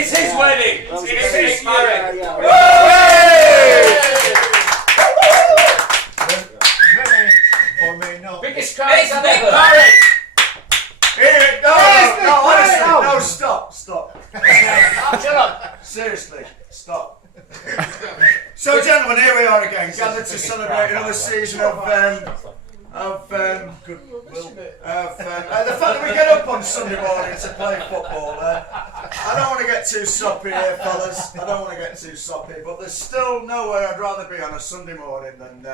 It's his wedding. It's his marriage. Or may not. Biggest crowds I've ever heard. No, stop. Seriously, stop. So, gentlemen, here we are again, gathered to celebrate another season of goodwill. The fact that we get up on Sunday morning to play football. I don't want to get too soppy here, fellas. I don't want to get too soppy, but there's still nowhere I'd rather be on a Sunday morning than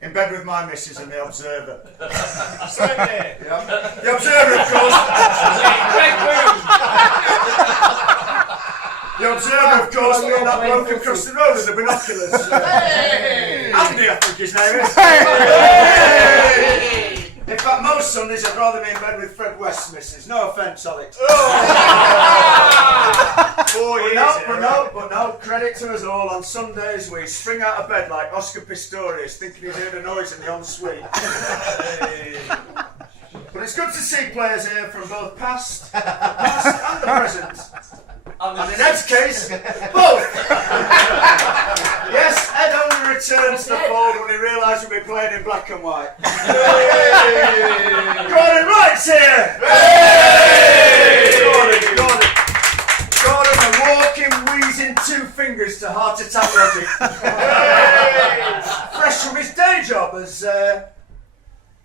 in bed with my missus and the Observer. Same here. Yeah. The Observer, of course. The Observer, of course, being that bloke across the road with the binoculars. Andy, I think his name is. In fact, most Sundays I'd rather be in bed with Fred West's missus. No offence, Alex. But no, credit to us all. On Sundays we spring out of bed like Oscar Pistorius, thinking he's heard a noise in the ensuite. But it's good to see players here from both past and the present. And in Ed's case, both! Yes, Ed only returned to the fold when he realised we'd be playing in black and white. Gordon Wright's here! Gordon, a walking, wheezing two fingers to heart attack logic. Fresh from his day job as a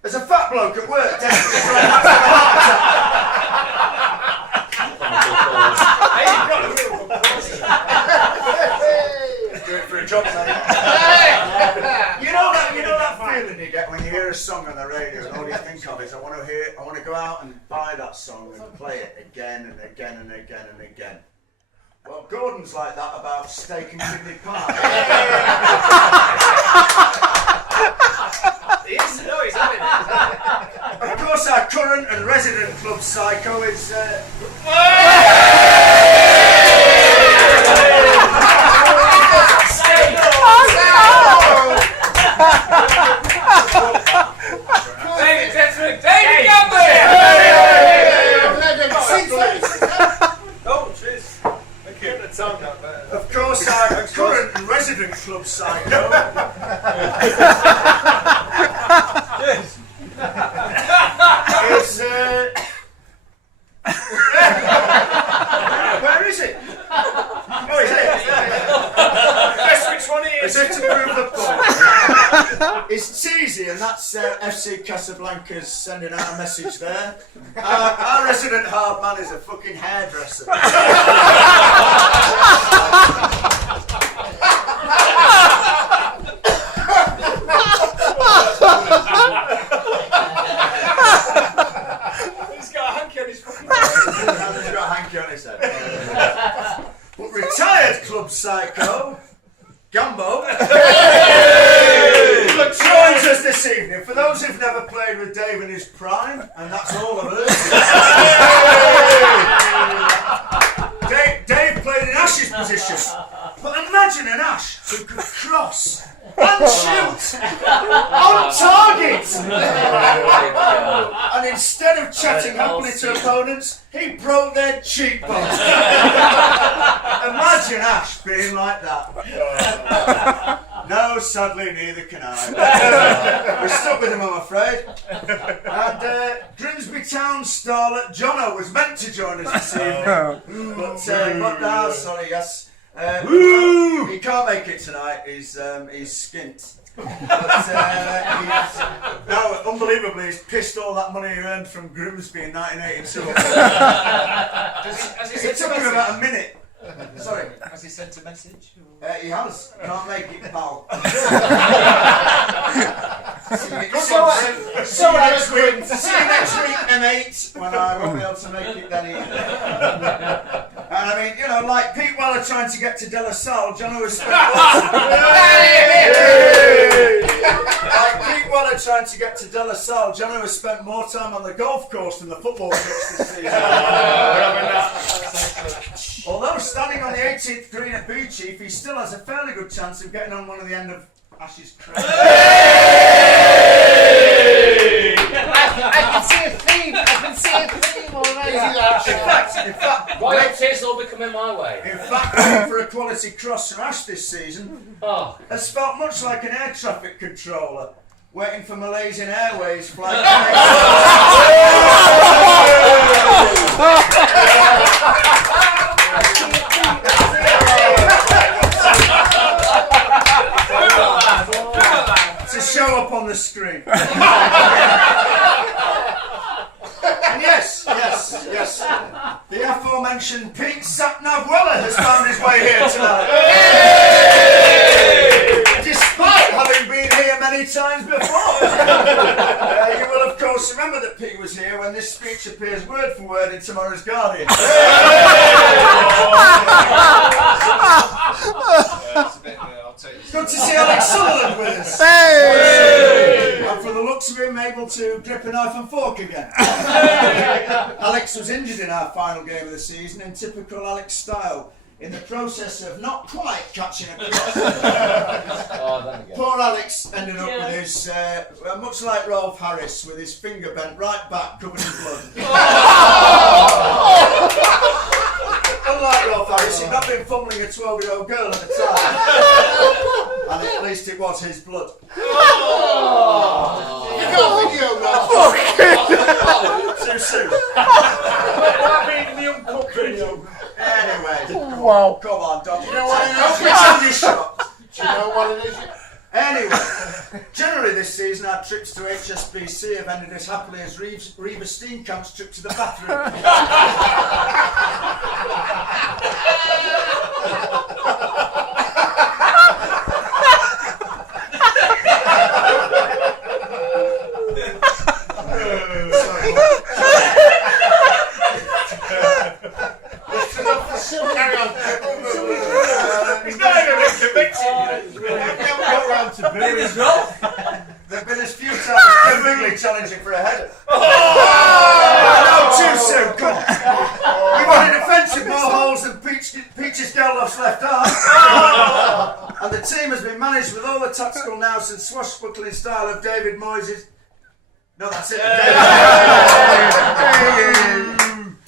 fat bloke at work, desperate for a heart attack. Do it for a job, mate. You know that feeling you get when you hear a song on the radio and all you think of is I want to go out and buy that song and play it again and again and again and again. Well, Gordon's like that about steak and kidney pie. He used to know he's having it. Of course, our current and resident club psycho is. David Gamble! Oh, jeez. Thank you. Of course, our current and resident club psycho. Yes. Where is it? Oh, is it? Guess which one it Is is? it to prove the point? It's cheesy, and that's FC Casablanca's sending out a message there. Our resident hard man is a fucking hairdresser. He's got a hanky on his fucking He's got a hanky on his head. But retired club psycho, Gumbo, joins us this evening. For those who've never played with Dave in his prime, and that's all of us. Dave played in Ash's position. But imagine an Ash who could cross and shoot on target. And instead of chatting happily to opponents, he broke their cheekbones. Imagine Ash being like that. No, sadly, neither can I. We're stuck with him, I'm afraid. And Grimsby Town starlet Jono was meant to join us this evening. But now, sorry, yes. He can't make it tonight. He's skint. But unbelievably, he's pissed all that money he earned from Grimsby in 1982. It took him about a minute. Sorry. Has he sent a message? He has. Can't make it, pal. See you next week, M8, when I won't be able to make it then either. And I mean, like Pete Weller trying to get to De La Salle, John was spent Like Pete Weller trying to get to De La Salle, John has spent more time on the golf course than the football pitch this season. Although standing on the 18th green at Bee Chief, he still has a fairly good chance of getting on one of the end of Ash's crest. can see a theme. I can see a theme already. In fact, Why don't tears all be coming my way? in fact, waiting for a quality cross from Ash this season Oh, has felt much like an air traffic controller waiting for Malaysian Airways flight. To show up on the screen. And yes, the aforementioned Pete Satnav Weller has found his way here tonight. Despite having been here many times before. You will of course remember that Pete was here when this speech appears word for word in tomorrow's Guardian. Good to see Alex Sutherland with us. And for the looks of him, able to grip a knife and fork again. Alex was injured in our final game of the season in typical Alex style, in the process of not quite catching a cross. Poor Alex ended up with his, much like Rolf Harris, with his finger bent right back, covered in blood. Unlike Rolf Harris, he'd not been fumbling a 12-year-old girl at the time. And at least it was his blood. You got a video, Rob. Too soon. That being the uncut video. Anyway. Wow. Come on, Doc. You know what it is? Don't pretend you're shocked. Do you know what it is? Anyway, generally this season our trips to HSBC have ended as happily as Reva Steenkamp's trip to the bathroom. Carry on. He's not even been convicted. There have been as few times as Wrigley challenging for a header. No, too soon, come on. We wanted offensive more holes than Peaches Geldoff's left arm. And the team has been managed with all the tactical nous and swashbuckling style of David Moyes'. No, that's it.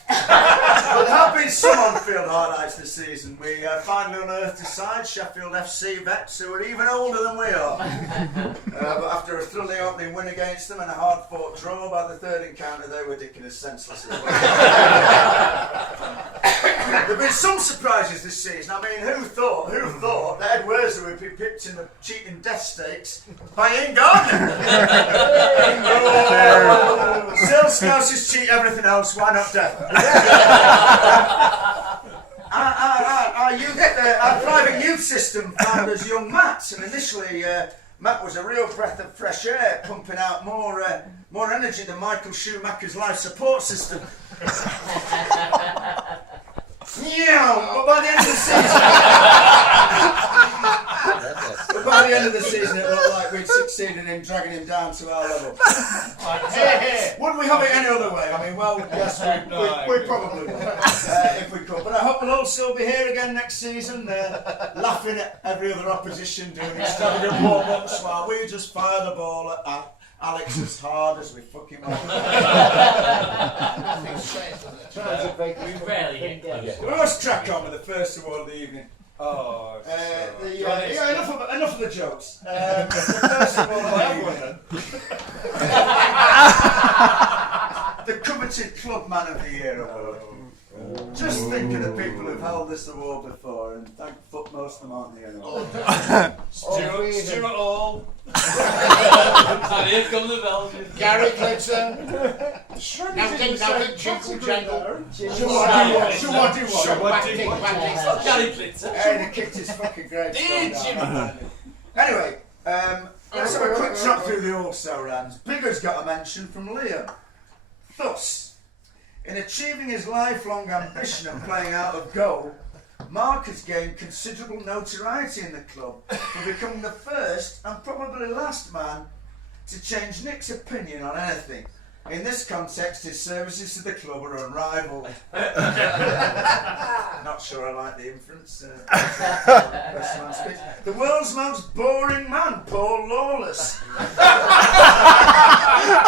But there have been some on-field highlights this season. We finally unearthed a side, Sheffield FC vets, who are even older than we are. But after a thrilling opening win against them and a hard-fought draw, by the third encounter they were dicking us senseless as well. There have been some surprises this season. I mean, who thought that Ed Worsley would be pipped in the cheating death stakes by Ian Gardner? Still, Scousers cheat everything else, why not death? Our private youth system found us young Matt, and initially Matt was a real breath of fresh air, pumping out more energy than Michael Schumacher's life support system. Yeah, but by the end of the season, it looked like we'd succeeded in dragging him down to our level. Wouldn't we have it any other way? I mean, well, yes, we probably would, if we could. But I hope we'll all still be here again next season, laughing at every other opposition doing extravagant warm-ups while we just fire the ball at Alex as hard as we fucking want. we rarely get close. Well, let's crack on with the first award of the evening. Oh, Enough of the jokes. The first award of the evening. The coveted Club Man of the Year award. Just think of the people who've held this award before, and thank fuck most of them aren't here anymore. Stuart Hall. And here come the Belgians. Gary Glitter. Now think Jingle Jangle. Gary Glitter. Hey, they kicked his fucking grave. Anyway, let's have a quick trot through the also rounds. Bigger's got a mention from Liam. Thus, in achieving his lifelong ambition of playing out of goal, Mark has gained considerable notoriety in the club for becoming the first and probably last man to change Nick's opinion on anything. In this context, his services to the club are unrivaled. Not sure I like the inference. The world's most boring man, Paul Lawless.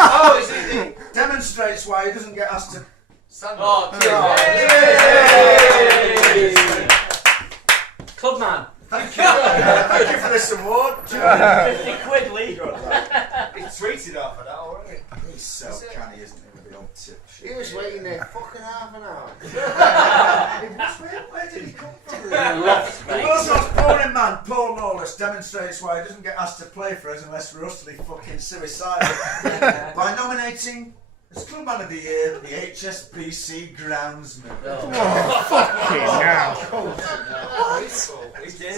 Oh, is it? Demonstrates why he doesn't get asked to. Oh, Clubman. Thank you. Thank you for this award. 50 quid, Lee. He's treated half of that already. He's so canny, isn't he, with the old tip? He was waiting there fucking half an hour. Where did he come from? Lost, The mate. world's most boring man, Paul Lawless, demonstrates why he doesn't get asked to play for us unless we're utterly fucking suicidal by nominating as Clubman of the Year the HSBC Groundsman.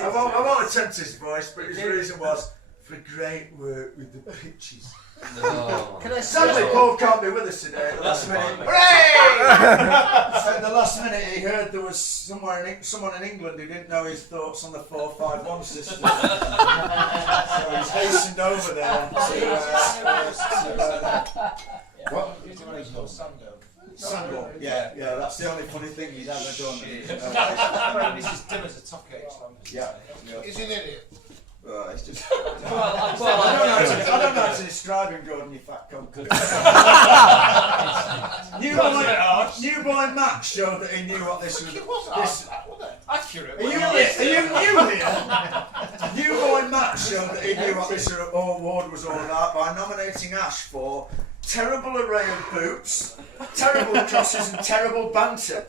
I won't attempt his voice, but his reason was for great work with the pitches. Can I Sadly, say Paul can't be with us today. At the last minute, at the last minute, he heard there was someone in England who didn't know his thoughts on the 4-5-1 system, so he's hastened over there what? Sandwell. Yeah, that's the only funny thing he's ever done. This is done as a top cake. Yeah. he's an idiot? Well, it's just. I I don't know how to describe him, Gordon, you fat cunt. Newborn Matt showed that he knew what this was. It wasn't accurate. Are you new here? Newborn Matt showed that he knew what this award was all about by nominating Ash for terrible array of boots, terrible crosses, and terrible banter.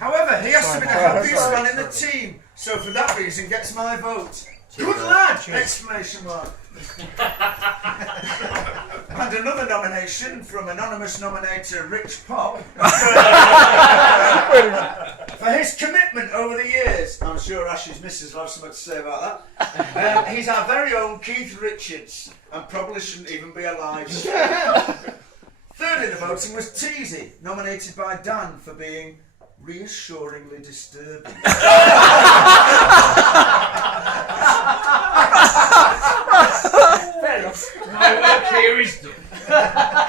However, he has to be the happiest man in the team, so for that reason gets my vote. Good lad! Exclamation mark. And another nomination from anonymous nominator Rich Pop for his commitment over the years. I'm sure Ash's missus will have something to say about that. He's our very own Keith Richards, and probably shouldn't even be alive. Third in the voting was Teasy, nominated by Dan for being reassuringly disturbing. Fair enough. My work here is done.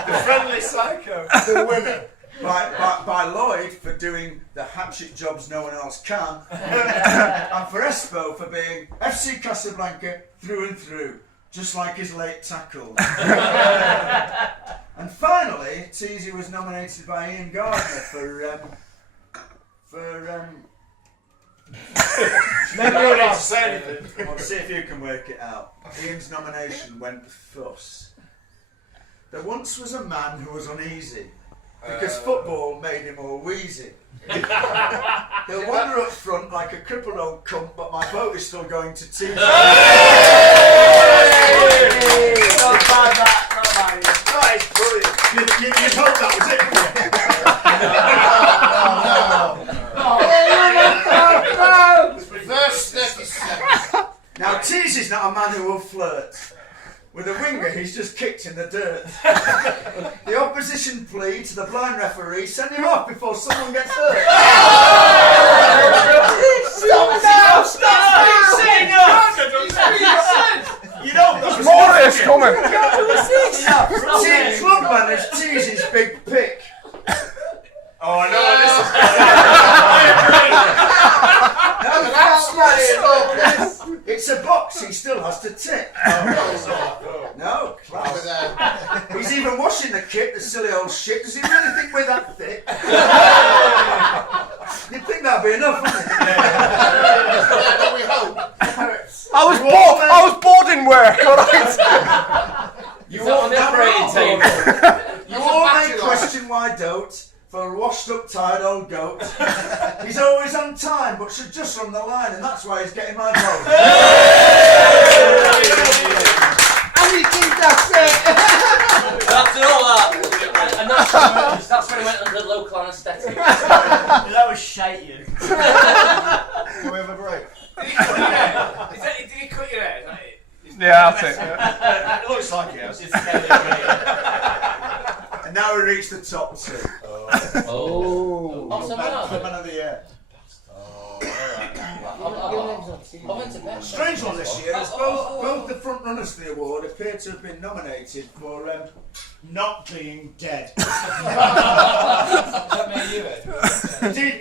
The friendly psycho. The winner. By Lloyd for doing the hatchet jobs no one else can, and for Espo for being FC Casablanca through and through, just like his late tackle. And finally, Teasy was nominated by Ian Gardner Never going to say anything. Let's see if you can work it out. Ian's nomination went thus. There once was a man who was uneasy because football made him all wheezy. He'll wander up front like a crippled old cunt, but my vote is still going to Teasy. Not bad, that. That is brilliant. You'd hope that was it, wouldn't you? Verse 37. Now, Teasy's not a man who will flirt. With a winger, he's just kicked in the dirt. The opposition plea to the blind referee, send him off before someone gets hurt. Stop now! Stop! You know, There's more of this coming. Team Clubman is Teasy's big pick. Oh, I know this is It's a box he still has to tick. No, class. He's even washing the kit, the silly old shit. Does he really think we're that thick? You'd think that'd be enough, wouldn't it? We hope. I was bored in work, alright? You Is that on the operating table? You all may question why Dote, for a washed up tired old goat. He's always on time but should just run the line, and that's why he's getting my vote. And you think that's it? After all that, and that's when he went under local anaesthetic. That was shite, you. Can we have a break? Did he cut your hair? Is that it? Yeah, that's it. Yeah. It looks like it. It's And now we reach the top two. Oh, Clubman of the Year. Strange one this year, as both the front runners for the award appear to have been nominated for not being dead. That made you it.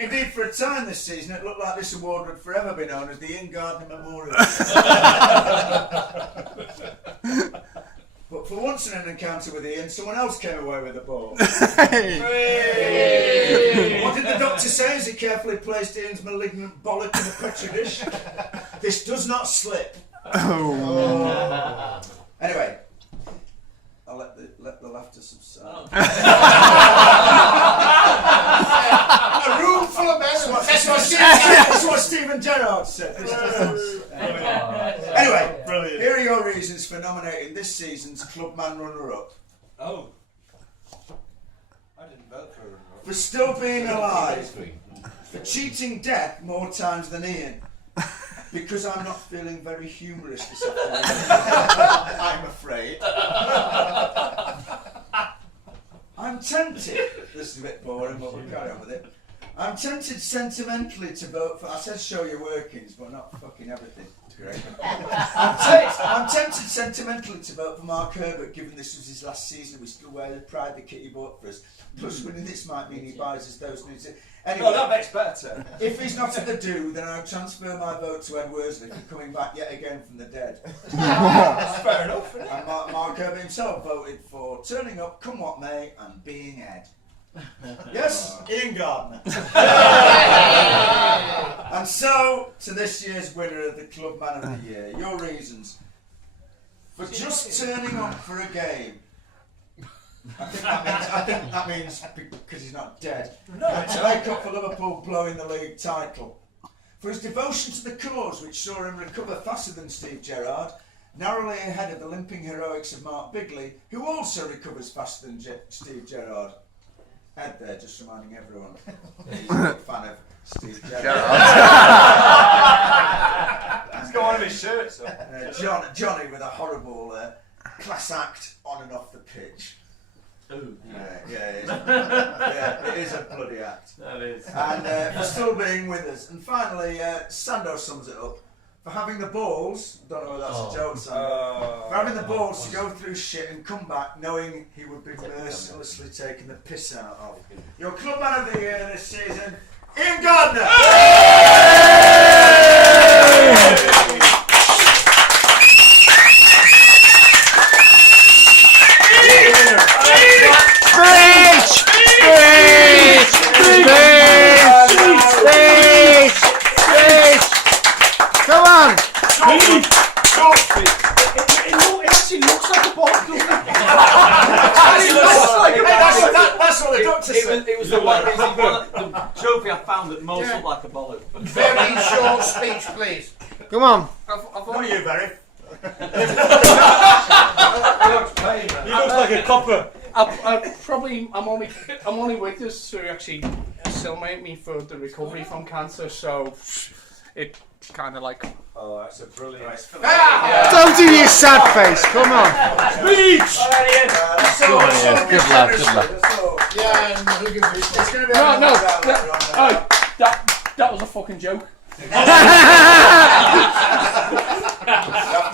Indeed, for a time this season, it looked like this award would forever be known as the Ian Gardner Memorial. But for once in an encounter with Ian, someone else came away with the ball. What did the doctor say as he carefully placed Ian's malignant bollock in a petri dish? This does not slip. Oh. Anyway, I'll let the laughter subside. A room full of men. That's what Stephen Gerrard said. Anyway, Brilliant. here are your reasons for nominating this season's Clubman runner-up. Oh. I didn't vote for her. For still being alive. For cheating death more times than Ian. Because I'm not feeling very humorous this afternoon. I'm afraid. I'm tempted. This is a bit boring, but we'll carry on with it. I'm tempted sentimentally to vote for. I said show your workings, but not fucking everything. Great. I'm tempted sentimentally to vote for Mark Herbert, given this was his last season. We still wear the pride the kit he bought for us. Plus, winning this might mean he buys us those new. Anyway, Oh, that makes better. if he's not at the do, then I'll transfer my vote to Ed Worsley for coming back yet again from the dead. That's fair enough, isn't it? And Mark Herbert himself voted for turning up, come what may, and being Ed. Yes, Ian Gardner. And so, to this year's winner of the Club Man of the Year, your reasons for just turning up for a game. I think that means because he's not dead. No, To make up for Liverpool blowing the league title. For his devotion to the cause, which saw him recover faster than Steve Gerrard, narrowly ahead of the limping heroics of Mark Bigley, who also recovers faster than Steve Gerrard. Ed there, just reminding everyone he's a big fan of Steve Gerrard. He's got one of his shirts on. Johnny with a horrible class act on and off the pitch. Ooh. Yeah, it is a bloody act. That is. And for still being with us. And finally, Sando sums it up. For having the balls, don't know whether that's a joke, Sando. For having the balls to go through shit and come back knowing he would be mercilessly taken the piss out of. Your Club Man of the Year this season, Ian Gardner! Come on! It actually looks like a ball, doesn't it? That's what the doctor said. It was the trophy I found that most looked like a bollock. Very short speech, please. Come on. What are you, Barry? He looks like a copper. I'm only with this to actually celebrate me for the recovery from cancer, so it kind of like. Oh, that's a brilliant. Don't do your sad face. Come on. Speech! Good lad. Yeah, and who gives a It's going to be No, that was a fucking joke.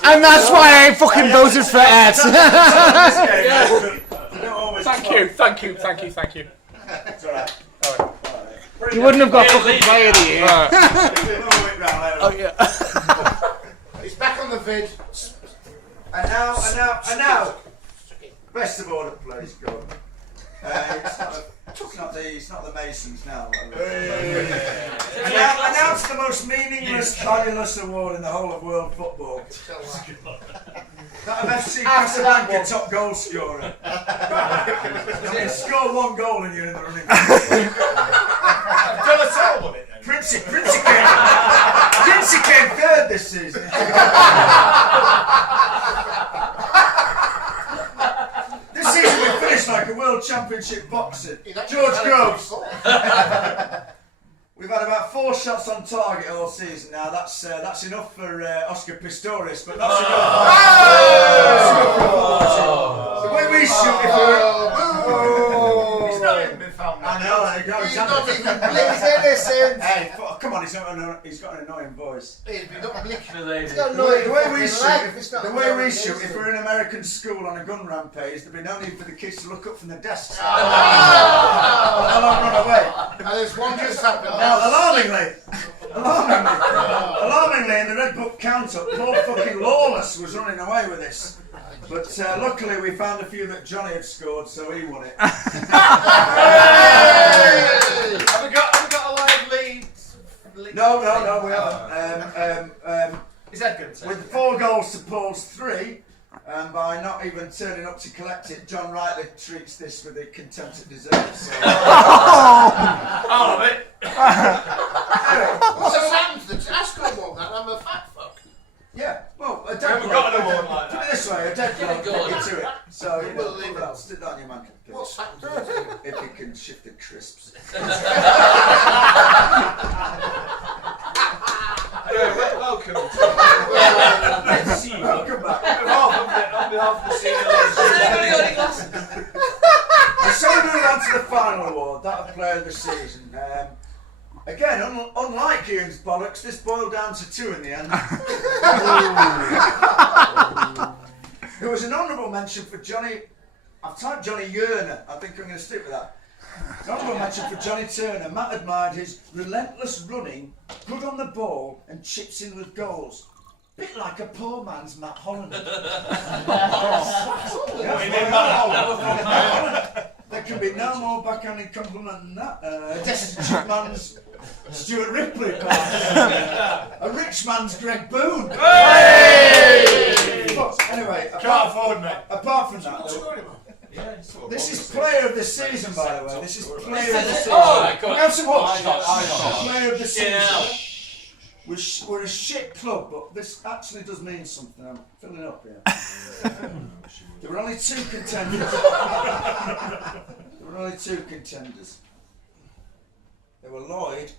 And that's why I ain't fucking voted for Ed. Thank you. It's alright. You wouldn't have got fucking player of the year. Oh yeah. It's back on the vid. And now, best of all the plays go. It's not the Masons now. Announce the most meaningless, valueless award in the whole of world football. That of FC Casablanca top goal scorer. You scored one goal and you're in the running. Princey came third this season. This season we finished like a world championship boxer. George Groves. We've had about 4 shots on target all season now. That's enough for Oscar Pistorius, but that's enough. The way we shoot, if He's not even been found. I know, He's not even innocent. Hey, come on. one, he's got an annoying voice. He's got The a lady. The way we shoot, the the way we shoot, if we're in American school on a gun rampage, there'd be no need for the kids to look up from the desks. They'll all run away. And there's one just happened. Now, alarmingly, in the Red Book count-up, Paul fucking Lawless was running away with this. But luckily, we found a few that Johnny had scored, so he won it. Have we got a live lead? No, we haven't. Is that good? With 4 goals to Paul's 3, and by not even turning up to collect it, John rightly treats this with the contempt it deserves. So. All of it. What's the sound? I scored more than that. I'm a fat fuck. Yeah, well, a dead haven't bloke. got an award like Put that. it this way, a dead bloke Go on. get you to it. So, you know, We'll leave it. stick that on your man. What's happened to you? If you can shift the crisps. Welcome. Let's see. Welcome back. On behalf of the senior Has anybody got any ladies. glasses? And so we move on to the final award, that of Player of the Season. Again, unlike Ian's bollocks, this boiled down to 2 in the end. There was an honourable mention for Johnny. I've typed Johnny Yerner. I think I'm going to stick with that. An honourable mention for Johnny Turner. Matt admired his relentless running, good on the ball, and chips in with goals. Bit like a poor man's Matt Holland. There can be no more backhanded compliment than that. A destitute man's Stuart Ripley, a rich man's Greg Boone. But anyway, Can't afford me. apart from that, this is Player of the Season, by the way. This is Player of the Season. Oh, God. Have some hot I got shots. it. Player of the Yeah. Season. We're a shit club, but this actually does mean something. I'm filling up here. There were only 2 contenders. There were Lloyd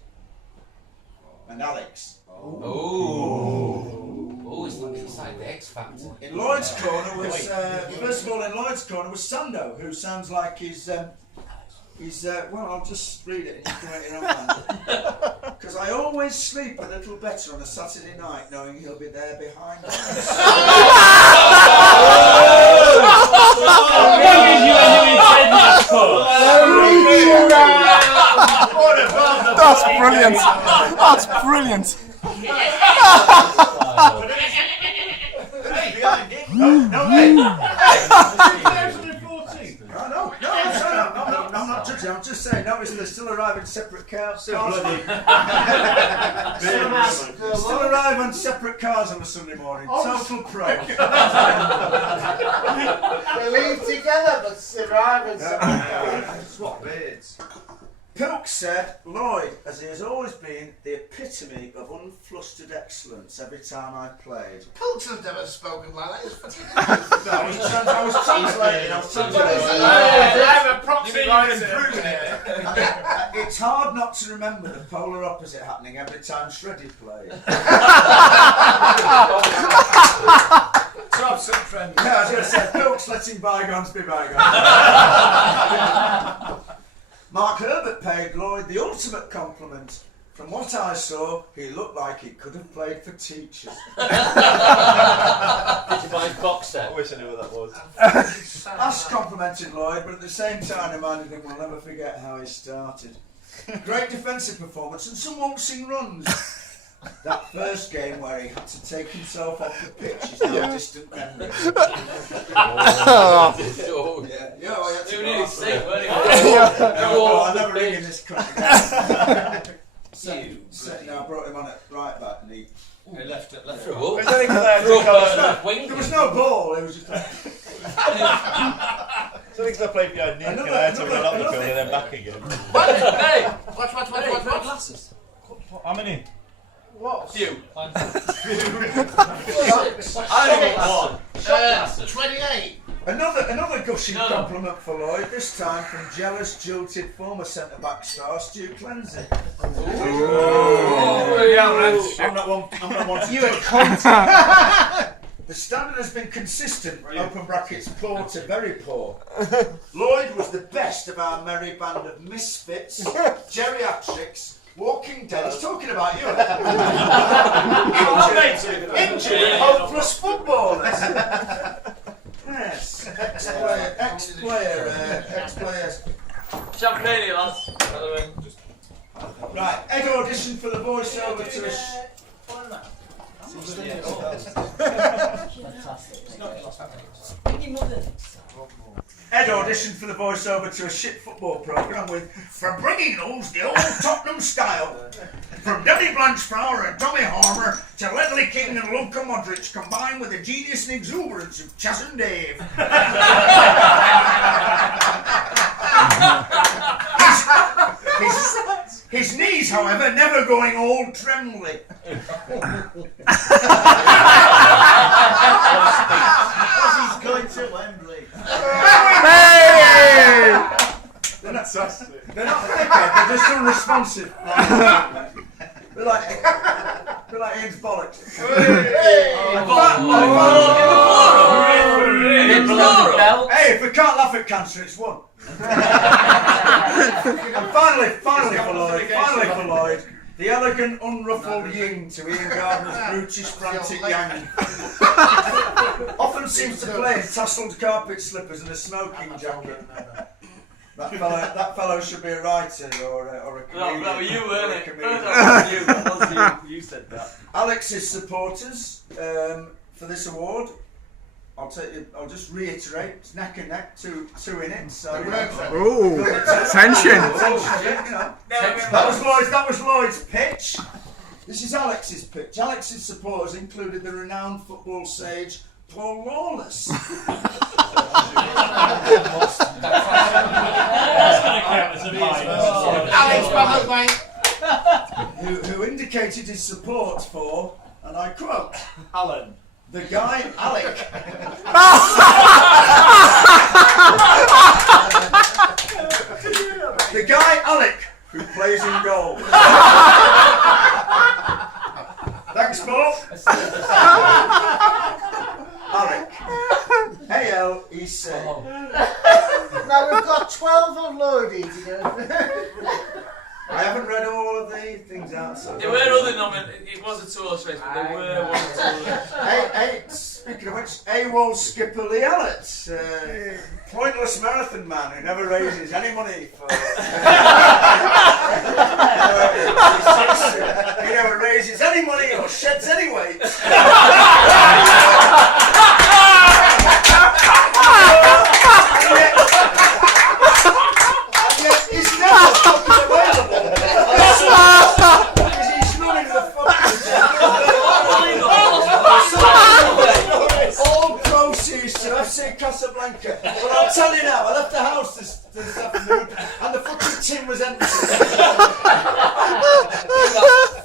and Alex. Oh, it's like inside the X Factor. In Lloyd's corner was, first of all, in Lloyd's corner was Sando, who sounds like he's well, I'll just read it and you can write your own man. Because I always sleep a little better on a Saturday night knowing he'll be there behind us. That's brilliant. That's brilliant. I'm not judging, I'm just saying, notice they still arrive in separate cars. Still arrive on separate cars on a Sunday morning. Total pro. They leave together, but arrive in separate. Swap beards. Pilk said, Lloyd, as he has always been, the epitome of unflustered excellence every time I played. Pilton's never spoken like that. It's fucking I was translating. I'm a proxy line improving it. It's hard not to remember the polar opposite happening every time Shreddy played. Top some friend. Yeah, I was going to say, Pilk's letting bygones be bygones. Mark Herbert paid Lloyd the ultimate compliment. From what I saw, he looked like he could have played for teachers. Did you buy his box set? I wish I knew what that was. Ash complimented Lloyd, but at the same time reminded him we'll never forget how he started. Great defensive performance and some waltzing runs. That first game where he had to take himself off the pitch is now a distant memory. Oh, Yeah, yeah, well, they were nearly sick, weren't they? no, I'm never ringing this country. I brought him on at right back and he left it. Threw up. There's only there Threw to up go. wing. there was no ball, it was just like, So I played behind Nick and I had to run up the field and then back again. Hey! Watch. Glasses. How many? What? Few. I only got one. Glasses. 28. another gushing No. compliment for Lloyd, this time from jealous, jilted former centre-back star Stu Cleansey. I'm not one to You a judge. cunt. The standard has been consistent, open brackets, poor to very poor. Lloyd was the best of our merry band of misfits, geriatrics, Walking Dead. He's talking about you. Injured. Injured, hopeless footballers. Yes. Ex-player. Champagne, lads. By the way. Right, Ed auditioned for the voiceover to a Ed auditioned for the voiceover to a shit football programme with "From bringing those the old Tottenham style, from Debbie Blanchflower and Tommy Harmer to Ledley King and Luka Modric, combined with the genius and exuberance of Chas and Dave." His knees, however, never going all trembly. Because he's going to Wembley. Hey! They're not thicker, they're just unresponsive. They're like Ian's bollocks. Hey, if we can't laugh at cancer, it's one. And finally for Lloyd, the elegant, unruffled yin to Ian Gardner's brutish, frantic yang. Often seems to play in tasseled carpet slippers and a smoking jacket. That fellow should be a writer or a comedian. No, that was you, weren't it? That was you. You said that. Alex's supporters for this award, I'll just reiterate, it's neck and neck, two in it. So Ooh, tension. That was Lloyd's pitch. This is Alex's pitch. Alex's supporters included the renowned football sage Paul Lawless. who indicated his support for, and I quote, Alan. the guy Alec. The guy Alec who plays in goal. Thanks, Paul. Alec. A-L-E-C. Now we've got 12 of Lloydie to go. I haven't read all of the things out. So There were other nominations. It was a two-horse race, but there were one or two. Speaking of which, AWOL skipper Lee Allett, pointless marathon man who never raises any money for. He never raises any money or sheds any weight. And yet he's never fucking available. Because he's running the fucking all proceeds to FC Casablanca. But I'll tell you now, I left the house this afternoon and the fucking tin was empty.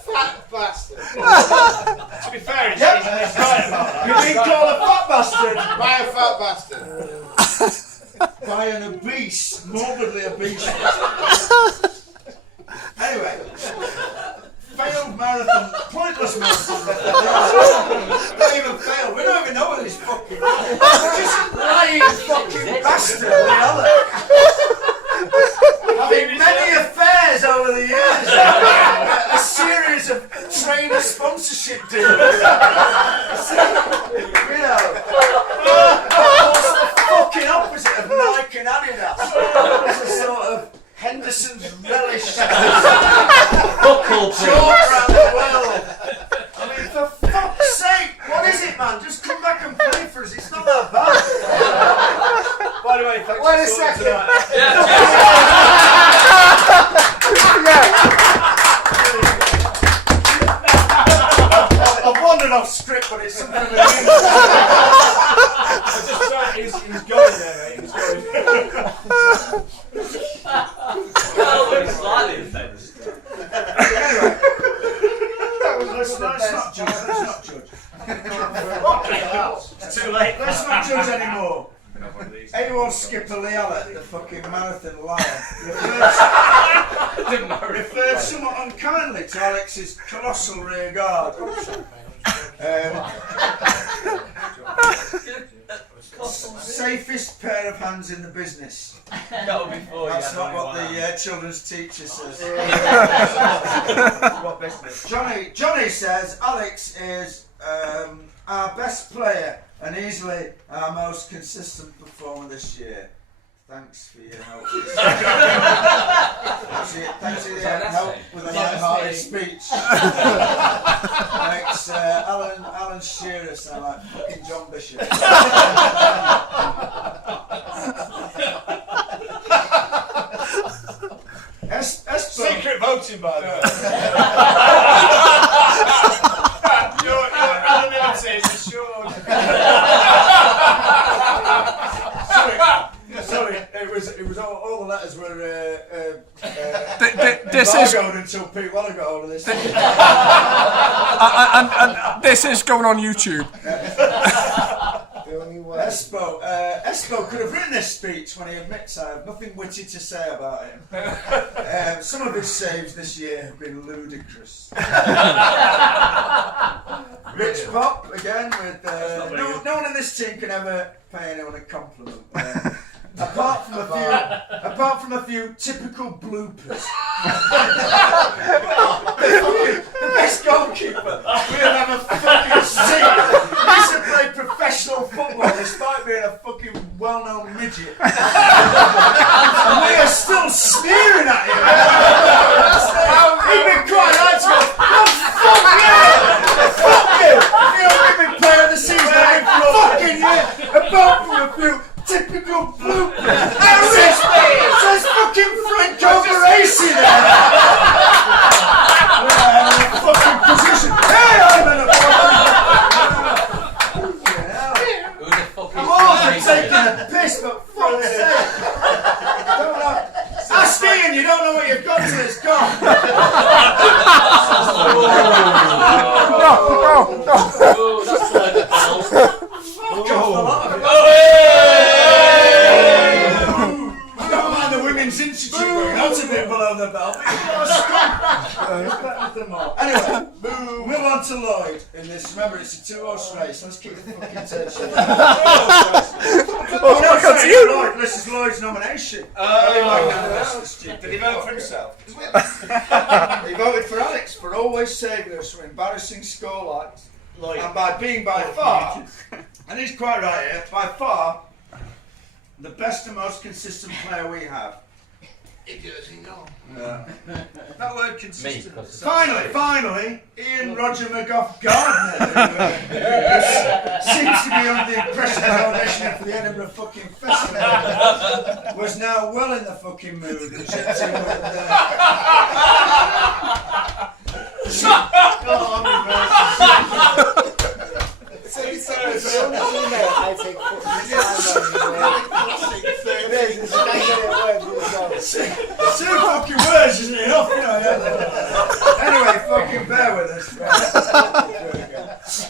Fat bastard. To be fair, he's right about that. You've been called a fat bastard By a fat bastard. by an obese, morbidly obese. Anyway, failed marathon, pointless marathon. Not even failed. We don't even know what this fucking. Just lying fucking bastard. Having many affairs over the years. A series of trainer sponsorship deals. You know. What's the fucking opposite of Nike and Adidas? It's a sort of Henderson's relish. Buckle, Short around the world. I mean, for fuck's sake, what is it, man? Just come back and play for us. It's not that bad. By the way, thanks Wait a for sorting second. tonight. I've wandered off script, but it's something of a I just thought he's going there, mate. He's going. Slightly offended. Anyway, let's not judge. It's too late. Let's not judge anymore. Anyone skipper Lee Allett, the fucking marathon lion, referred somewhat unkindly to Alex's colossal rear Safest pair of hands in the business. That would be for That's not what the children's teacher says. What business? Johnny says Alex is our best player and easily our most consistent performer this year. Thanks for your help. Thanks for your help with a light-hearted speech. Makes Alan Shearer sound like fucking John Bishop. Secret voting, by the way. Your anonymity is assured. Sorry, it was all the letters were This is embargoed until Pete Weller got hold of this. and this is going on YouTube. Espo could have written this speech when he admits I have nothing witty to say about him. Some of his saves this year have been ludicrous. Rich Pop again with no one in this team can ever pay anyone a compliment. Apart from a few typical bloopers. The best goalkeeper we have ever fucking seen. He used to play professional football despite being a fucking well-known midget. And we are still sneering at him. He'd been quite right to go, oh fuck yeah! Fuck you! You'll give me player of the season every fucking year. Apart from a few typical bloopers. Says fucking Franco Baresi there. Fucking position. Hey, I'm in a fucking. I'm all for taking a piss, but fuck's sake. Ask Ian, you don't know what you've got till it's gone. No. That's like Fuck off a lot of it. Don't mind the Women's Institute going out a bit below the belt, but you've got a scum. It's better with them all. Anyway, move on to Lloyd in this. Remember, it's a 2-horse race. Let's keep the fucking tension. Lloyd, this is Lloyd's nomination. Did he vote for himself? He voted for Alex for always saving us from embarrassing scorelines. And by being by far, and he's quite right here, by far, the best and most consistent player we have. That word consistent. Finally, Ian Roger McGough Gardner, who seems to be under the impression of auditioning for the Edinburgh fucking Festival, was now well in the fucking mood and chipped in with two fucking words isn't enough, you know. Anyway, fucking bear with us.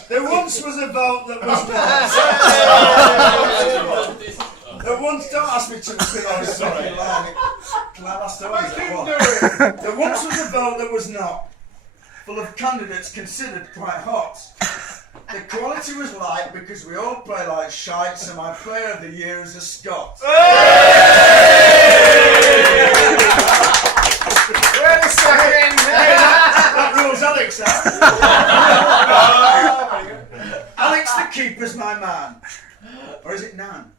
There once was a vote that was not. There once, don't ask me to repeat on this fucking line. Can I last always at one? There once was a vote that was not, full of candidates considered quite hot. The quality was light because we all play like shite, so my player of the year is a Scot. Wait a second! That rules Alex out. Alex the keeper's my man. Or is it Nan?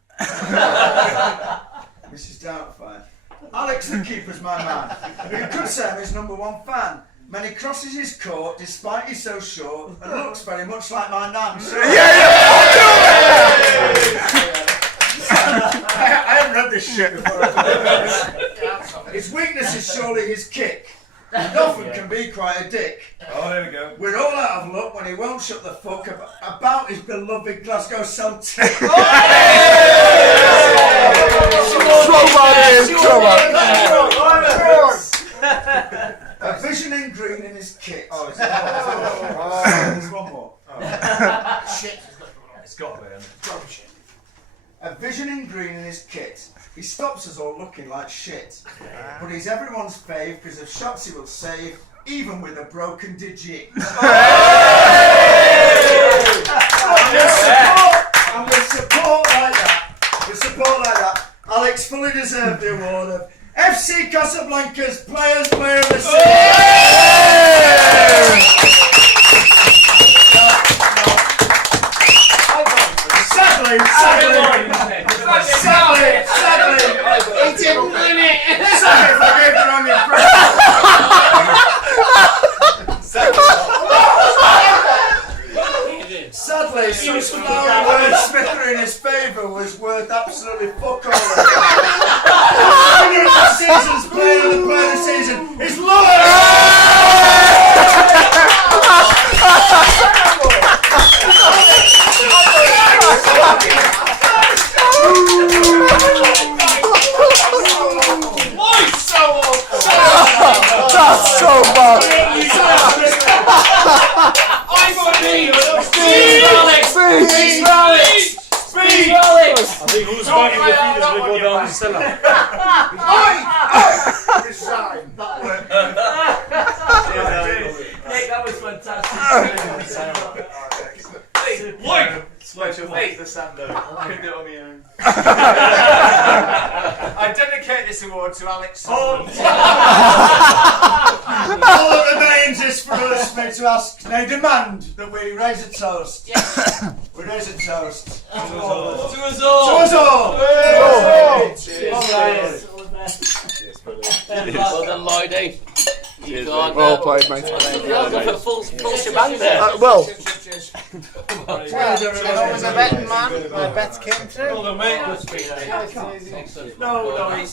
Mrs. Doubtfire. Alex the keeper's my man. You could say I'm his #1 fan. Many crosses his court despite he's so short and looks very much like my nan. So I haven't read this shit before. His weakness is surely his kick. And often can be quite a dick. Oh, there we go. We're all out of luck when he won't shut the fuck up about his beloved Glasgow Celtic. A vision in green in his kit. Oh, there's one more. Shit. It's got to be, hasn't it? A vision in green in his kit. He stops us all looking like shit. But he's everyone's fave because of shots he will save, even with a broken digit. And with support like that. support like that, Alex fully deserved the award of FC Casablanca's Player of the Season. Sadly, He didn't win it. sorry if I gave the wrong impression. Sadly, such flowery wordsmithery in his favour was worth absolutely fuck all. Winner of the season's player of the season is That's so bad. I think who's going in the feed is going to go down the cellar. Resign. Nick, that was fantastic. Lloyd! Sledge your face, the sander. I can do it on my own. I dedicate this award to Alex. all that remains is for us to ask, they demand that we raise a toast. We raise a toast. To us all. To us all! Well done, Lloydie. Well played, mate. You're going for full shebang there. Well, I was a betting man. My bets came through. Excellent. No, he's